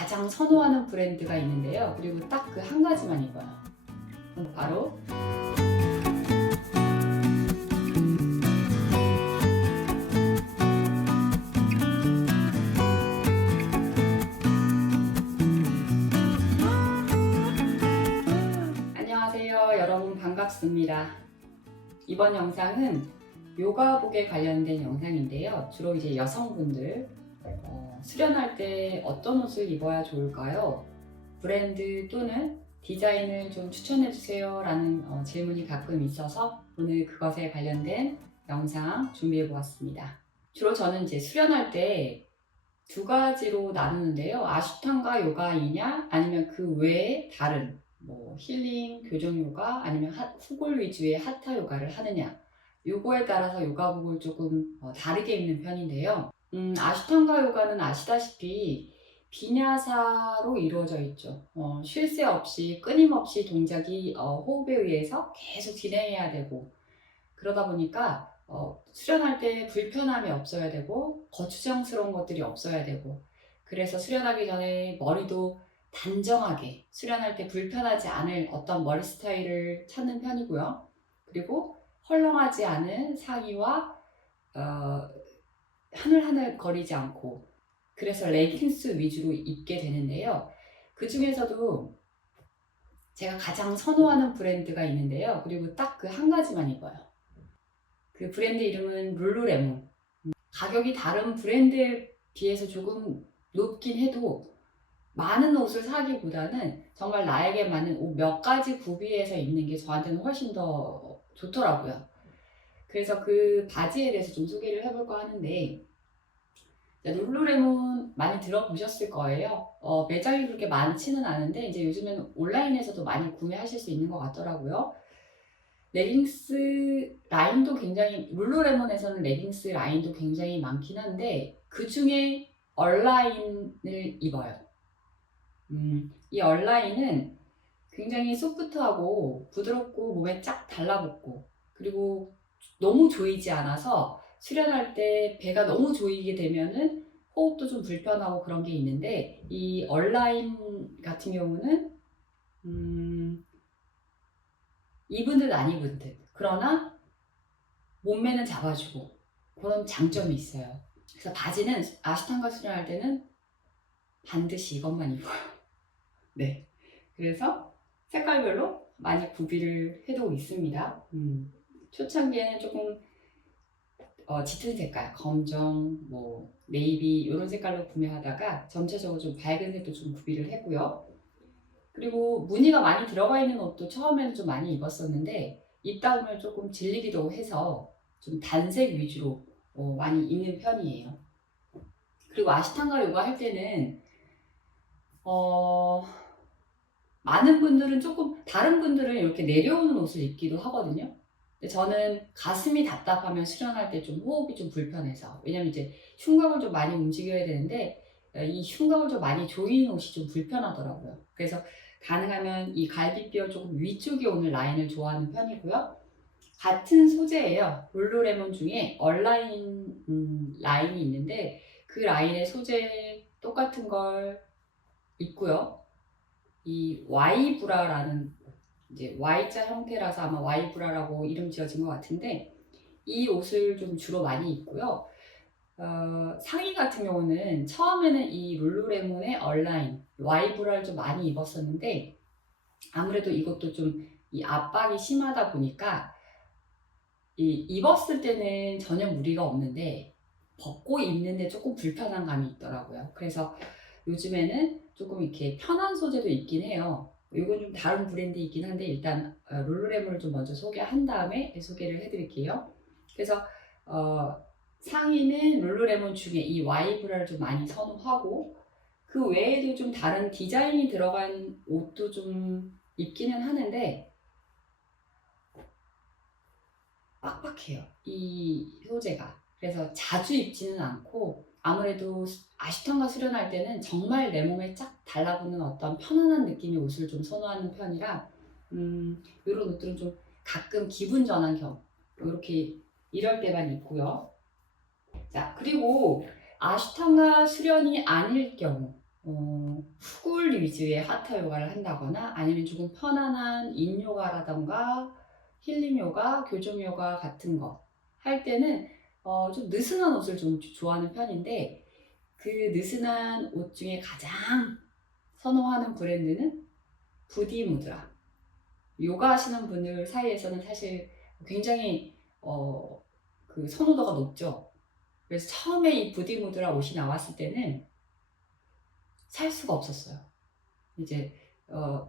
가장 선호하는 브랜드가 있는데요. 그리고 딱 그 한 가지만 입어요. 바로 안녕하세요. 여러분 반갑습니다. 이번 영상은 요가복에 관련된 영상인데요. 주로 이제 여성분들 수련할 때 어떤 옷을 입어야 좋을까요? 브랜드 또는 디자인을 좀 추천해 주세요 라는 질문이 가끔 있어서 오늘 그것에 관련된 영상 준비해 보았습니다. 주로 저는 이제 수련할 때 두 가지로 나누는데요. 아슈탕가 요가이냐 아니면 그 외에 다른 힐링, 교정 요가 아니면 후골 위주의 하타 요가를 하느냐, 요거에 따라서 요가복을 조금 다르게 입는 편인데요. 아슈탕가 요가는 아시다시피 비냐사로 이루어져 있죠. 쉴 새 없이 끊임없이 동작이 호흡에 의해서 계속 진행해야 되고, 그러다 보니까 수련할 때 불편함이 없어야 되고 거추장스러운 것들이 없어야 되고, 그래서 수련하기 전에 머리도 단정하게 수련할 때 불편하지 않을 어떤 머리 스타일을 찾는 편이고요. 그리고 헐렁하지 않은 상의와 하늘하늘 거리지 않고, 그래서 레깅스 위주로 입게 되는데요. 그 중에서도 제가 가장 선호하는 브랜드가 있는데요. 그리고 딱 그 한 가지만 입어요. 그 브랜드 이름은 룰루레몬. 가격이 다른 브랜드에 비해서 조금 높긴 해도 많은 옷을 사기보다는 정말 나에게 맞는 옷 몇 가지 구비해서 입는 게 저한테는 훨씬 더 좋더라고요. 그래서 그 바지에 대해서 좀 소개를 해볼까 하는데, 룰루레몬 많이 들어보셨을 거예요. 매장이 그렇게 많지는 않은데 이제 요즘에는 온라인에서도 많이 구매하실 수 있는 것 같더라고요. 레깅스 라인도 굉장히, 룰루레몬에서는 레깅스 라인도 굉장히 많긴 한데 그 중에 얼라인을 입어요. 이 얼라인은 굉장히 소프트하고 부드럽고 몸에 쫙 달라붙고, 그리고 너무 조이지 않아서 수련할 때 배가 너무 조이게 되면은 호흡도 좀 불편하고 그런 게 있는데, 이 얼라인 같은 경우는 입은 듯 안 입은 듯, 그러나 몸매는 잡아주고 그런 장점이 있어요. 그래서 바지는 아시탄가 수련할 때는 반드시 이것만 입어요. 네. 그래서 색깔별로 많이 구비를 해두고 있습니다. 초창기에는 조금 짙은 색깔, 검정, 네이비 이런 색깔로 구매하다가 점차적으로 좀 밝은 색도 좀 구비를 했고요. 그리고 무늬가 많이 들어가 있는 옷도 처음에는 좀 많이 입었었는데 입다 보면 조금 질리기도 해서 좀 단색 위주로 많이 입는 편이에요. 그리고 아시탄가 요가 할 때는 많은 분들은 조금, 다른 분들은 이렇게 내려오는 옷을 입기도 하거든요. 근데 저는 가슴이 답답하면 수련할 때 좀 호흡이 좀 불편해서, 왜냐면 이제 흉곽을 좀 많이 움직여야 되는데 이 흉곽을 좀 많이 조이는 옷이 좀 불편하더라고요. 그래서 가능하면 이 갈비뼈 조금 위쪽에 오는 라인을 좋아하는 편이고요. 같은 소재예요. 룰루레몬 중에 얼라인 라인이 있는데 그 라인의 소재 똑같은 걸 입고요. 이 Y브라라는, 이제 Y자 형태라서 아마 Y브라라고 이름 지어진 것 같은데, 이 옷을 좀 주로 많이 입고요. 상의 같은 경우는 처음에는 이 룰루레몬의 얼라인 Y브라를 좀 많이 입었었는데, 아무래도 이것도 좀 이 압박이 심하다 보니까 입었을 때는 전혀 무리가 없는데 벗고 입는데 조금 불편한 감이 있더라고요. 그래서 요즘에는 조금 이렇게 편한 소재도 있긴 해요. 이건 좀 다른 브랜드이긴 한데 일단 룰루레몬을 좀 먼저 소개한 다음에 소개를 해드릴게요. 그래서 상의는 룰루레몬 중에 이 Y브라를 좀 많이 선호하고, 그 외에도 좀 다른 디자인이 들어간 옷도 좀 입기는 하는데 빡빡해요, 이 소재가. 그래서 자주 입지는 않고, 아무래도 아시탄가 수련할 때는 정말 내 몸에 쫙 달라붙는 어떤 편안한 느낌의 옷을 좀 선호하는 편이라 이런 옷들은 좀 가끔 기분 전환 겸 이렇게 이럴 때만 입고요. 자, 그리고 아시탄가 수련이 아닐 경우, 후굴 위주의 하타 요가를 한다거나 아니면 조금 편안한 인 요가라던가 힐링 요가, 교정 요가 같은 거 할 때는 좀 느슨한 옷을 좀 좋아하는 편인데, 그 느슨한 옷 중에 가장 선호하는 브랜드는 부디 무드라. 요가 하시는 분들 사이에서는 사실 굉장히 그 선호도가 높죠. 그래서 처음에 이 부디 무드라 옷이 나왔을 때는 살 수가 없었어요. 이제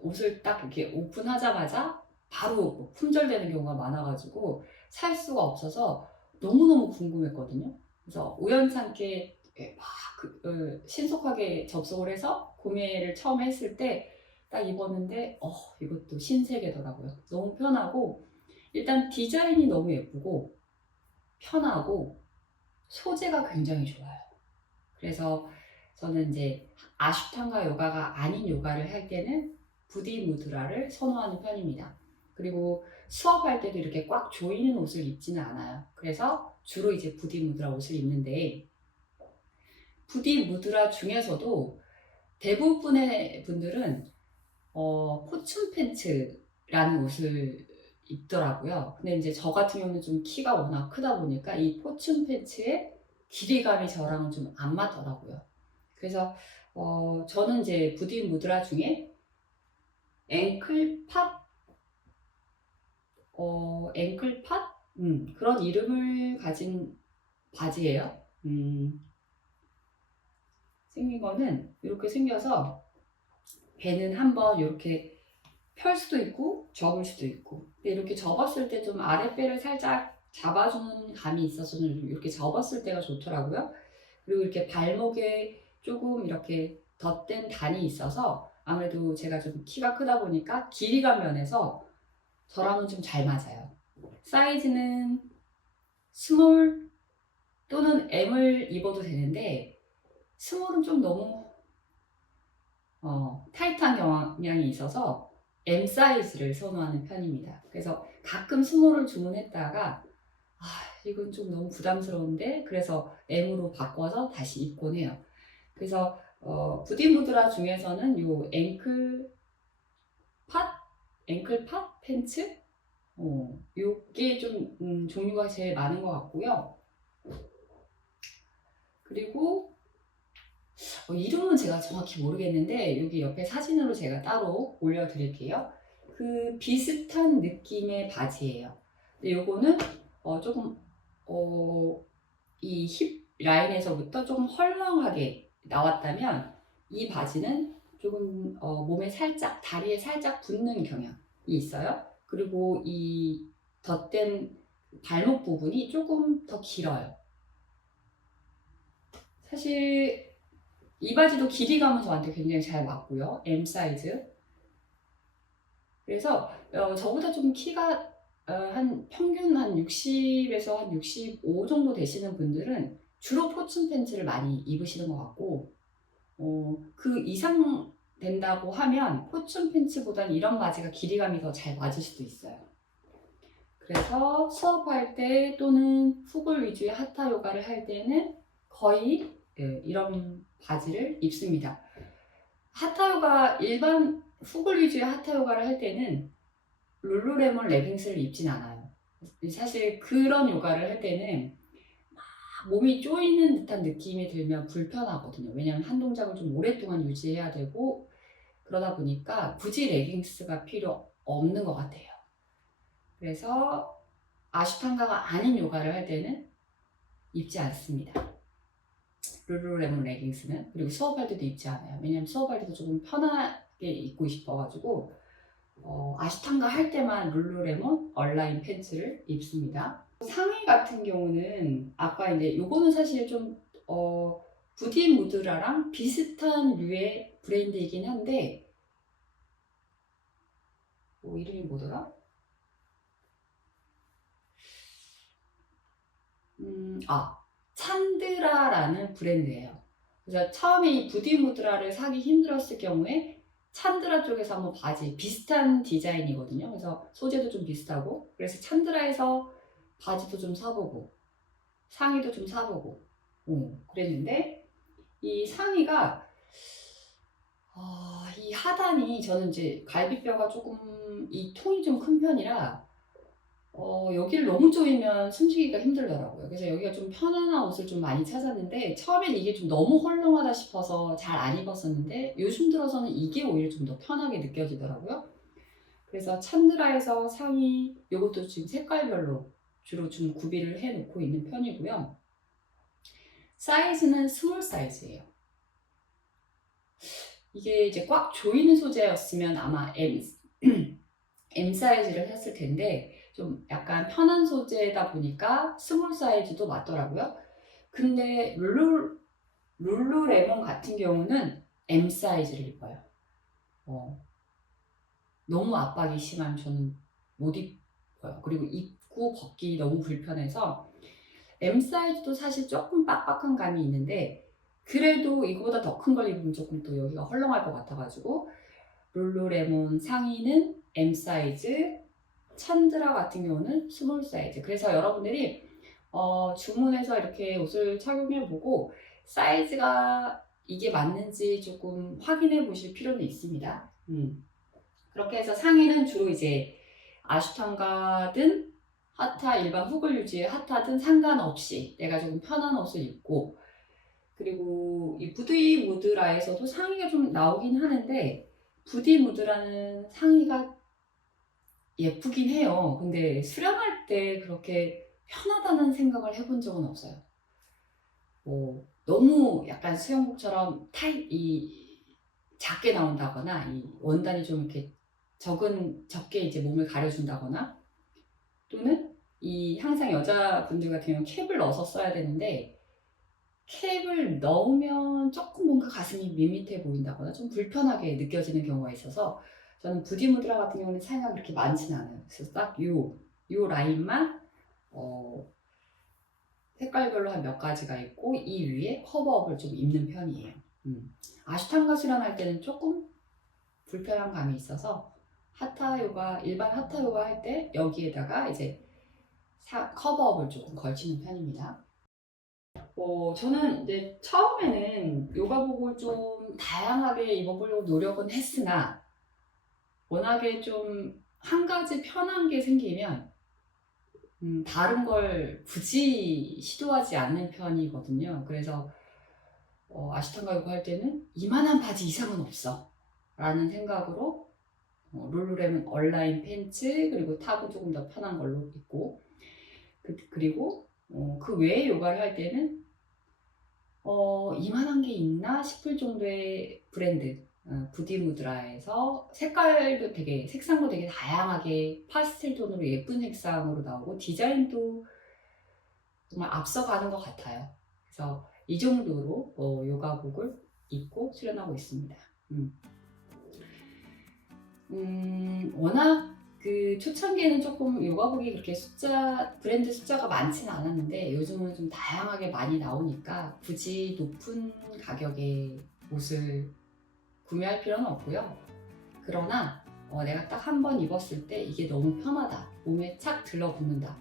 옷을 딱 이렇게 오픈하자마자 바로 품절되는 경우가 많아가지고 살 수가 없어서 너무너무 궁금했거든요. 그래서 우연찮게 신속하게 접속을 해서 구매를 처음 했을 때 딱 입었는데 이것도 신세계더라고요. 너무 편하고, 일단 디자인이 너무 예쁘고 편하고 소재가 굉장히 좋아요. 그래서 저는 이제 아슈탕가 요가가 아닌 요가를 할 때는 부디 무드라를 선호하는 편입니다. 그리고 수업할 때도 이렇게 꽉 조이는 옷을 입지는 않아요. 그래서 주로 이제 부디 무드라 옷을 입는데, 부디 무드라 중에서도 대부분의 분들은 포춘 팬츠라는 옷을 입더라고요. 근데 이제 저 같은 경우는 좀 키가 워낙 크다 보니까 이 포춘 팬츠의 길이감이 저랑은 좀 안 맞더라고요. 그래서 저는 이제 부디 무드라 중에 앵클팟, 앵클팟? 그런 이름을 가진 바지예요. 생긴 거는 이렇게 생겨서 배는 한번 이렇게 펼 수도 있고 접을 수도 있고, 근데 이렇게 접었을 때 좀 아랫배를 살짝 잡아주는 감이 있어서 저는 이렇게 접었을 때가 좋더라고요. 그리고 이렇게 발목에 조금 이렇게 덧댄 단이 있어서 아무래도 제가 좀 키가 크다 보니까 길이감 면에서 저랑은 좀 잘 맞아요. 사이즈는 스몰 또는 M을 입어도 되는데, 스몰은 좀 너무 타이트한 경향이 있어서 M 사이즈를 선호하는 편입니다. 그래서 가끔 스몰을 주문했다가 이건 좀 너무 부담스러운데, 그래서 M으로 바꿔서 다시 입곤 해요. 그래서 부디 무드라 중에서는 요 앵클팟 팬츠, 요게 좀 종류가 제일 많은 것 같고요. 그리고 이름은 제가 정확히 모르겠는데 여기 옆에 사진으로 제가 따로 올려드릴게요. 그 비슷한 느낌의 바지예요. 근데 요거는 조금 이 힙 라인에서부터 조금 헐렁하게 나왔다면, 이 바지는 조금 몸에 살짝, 다리에 살짝 붙는 경향이 있어요. 그리고 이 덧댄 발목 부분이 조금 더 길어요. 사실 이 바지도 길이감은 저한테 굉장히 잘 맞고요. M 사이즈. 그래서 저보다 좀 키가 한 평균 한 60에서 한 65 정도 되시는 분들은 주로 포춘 팬츠를 많이 입으시는 것 같고, 그 이상 된다고 하면 포춘 팬츠보다는 이런 바지가 길이감이 더 잘 맞을 수도 있어요. 그래서 수업할 때 또는 후굴 위주의 하타 요가를 할 때는 거의 이런 바지를 입습니다. 하타 요가, 일반 후굴 위주의 하타 요가를 할 때는 룰루레몬 레깅스를 입진 않아요. 사실 그런 요가를 할 때는 막 몸이 조이는 듯한 느낌이 들면 불편하거든요. 왜냐하면 한 동작을 좀 오랫동안 유지해야 되고, 그러다 보니까 굳이 레깅스가 필요 없는 것 같아요. 그래서 아슈탕가가 아닌 요가를 할 때는 입지 않습니다. 룰루레몬 레깅스는. 그리고 수업할 때도 입지 않아요. 왜냐면 수업할 때도 조금 편하게 입고 싶어가지고 아슈탕가 할 때만 룰루레몬 얼라인 팬츠를 입습니다. 상의 같은 경우는 아까 이제 요거는 사실 좀 부디 무드라랑 비슷한 류의 브랜드이긴 한데, 이름이 뭐더라? 찬드라라는 브랜드예요. 그래서 처음에 이 부디 무드라를 사기 힘들었을 경우에 찬드라 쪽에서 한번 바지, 비슷한 디자인이거든요. 그래서 소재도 좀 비슷하고, 그래서 찬드라에서 바지도 좀 사보고 상의도 좀 사보고 그랬는데, 이 상의가 하단이 저는 이제 갈비뼈가 조금 이 통이 좀 큰 편이라 여기를 너무 조이면 숨쉬기가 힘들더라고요. 그래서 여기가 좀 편안한 옷을 좀 많이 찾았는데 처음엔 이게 좀 너무 헐렁하다 싶어서 잘 안 입었었는데 요즘 들어서는 이게 오히려 좀 더 편하게 느껴지더라고요. 그래서 찬드라에서 상의 요것도 지금 색깔별로 주로 좀 구비를 해 놓고 있는 편이고요. 사이즈는 스몰 사이즈예요. 이게 이제 꽉 조이는 소재였으면 아마 M 사이즈를 했을 텐데 좀 약간 편한 소재다 보니까 스몰 사이즈도 맞더라고요. 근데 룰루레몬 같은 경우는 M 사이즈를 입어요. 너무 압박이 심하면 저는 못 입어요. 그리고 입고 벗기 너무 불편해서 M 사이즈도 사실 조금 빡빡한 감이 있는데 그래도 이거보다 더 큰 걸 입으면 조금 또 여기가 헐렁할 것 같아가지고 룰루레몬 상의는 M 사이즈, 찬드라 같은 경우는 스몰 사이즈. 그래서 여러분들이 주문해서 이렇게 옷을 착용해보고 사이즈가 이게 맞는지 조금 확인해 보실 필요는 있습니다. 그렇게 해서 상의는 주로 이제 아슈탄가든 하타 일반 훅을 유지의 하타든 상관없이 내가 조금 편한 옷을 입고 그리고 이 부디 무드라에서도 상의가 좀 나오긴 하는데 부디 무드라는 상의가 예쁘긴 해요. 근데 수련할 때 그렇게 편하다는 생각을 해본 적은 없어요. 너무 약간 수영복처럼 작게 나온다거나 이 원단이 좀 이렇게 적게 이제 몸을 가려준다거나 또는 이 항상 여자분들 같은 경우는 캡을 넣어서 써야 되는데 캡을 넣으면 조금 뭔가 가슴이 밋밋해 보인다거나 좀 불편하게 느껴지는 경우가 있어서 저는 부디무드라 같은 경우는 차이가 그렇게 많지는 않아요. 그래서 딱 요 라인만 색깔별로 한 몇 가지가 있고 이 위에 커버업을 좀 입는 편이에요. 아슈탄가 수련할 때는 조금 불편한 감이 있어서 일반 하타 요가 할 때 여기에다가 이제 커버업을 조금 걸치는 편입니다. 저는 이제 처음에는 요가복을 좀 다양하게 입어보려고 노력은 했으나 워낙에 좀 한 가지 편한 게 생기면 다른 걸 굳이 시도하지 않는 편이거든요. 그래서 아시탄가 요가 할 때는 이만한 바지 이상은 없어 라는 생각으로 룰루레몬 얼라인 팬츠 그리고 탑은 조금 더 편한 걸로 입고 그리고 그 외에 요가를 할 때는 이만한 게 있나 싶을 정도의 브랜드 부디무드라에서 색상도 되게 다양하게 파스텔 톤으로 예쁜 색상으로 나오고 디자인도 정말 앞서가는 것 같아요. 그래서 이 정도로 요가복을 입고 수련하고 있습니다. 워낙 그 초창기에는 조금 요가복이 그렇게 브랜드 숫자가 많지는 않았는데 요즘은 좀 다양하게 많이 나오니까 굳이 높은 가격의 옷을 구매할 필요는 없고요. 그러나 내가 딱 한 번 입었을 때 이게 너무 편하다, 몸에 착 들러붙는다.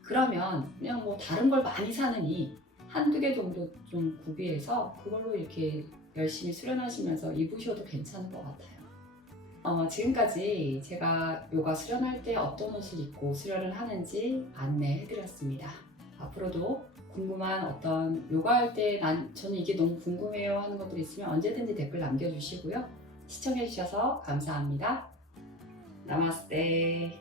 그러면 그냥 뭐 다른 걸 많이 사느니 한두 개 정도 좀 구비해서 그걸로 이렇게 열심히 수련하시면서 입으셔도 괜찮을 것 같아요. 지금까지 제가 요가 수련할 때 어떤 옷을 입고 수련을 하는지 안내해드렸습니다. 앞으로도 궁금한 어떤 요가할 때 저는 이게 너무 궁금해요 하는 것들 있으면 언제든지 댓글 남겨주시고요. 시청해주셔서 감사합니다. 나마스테.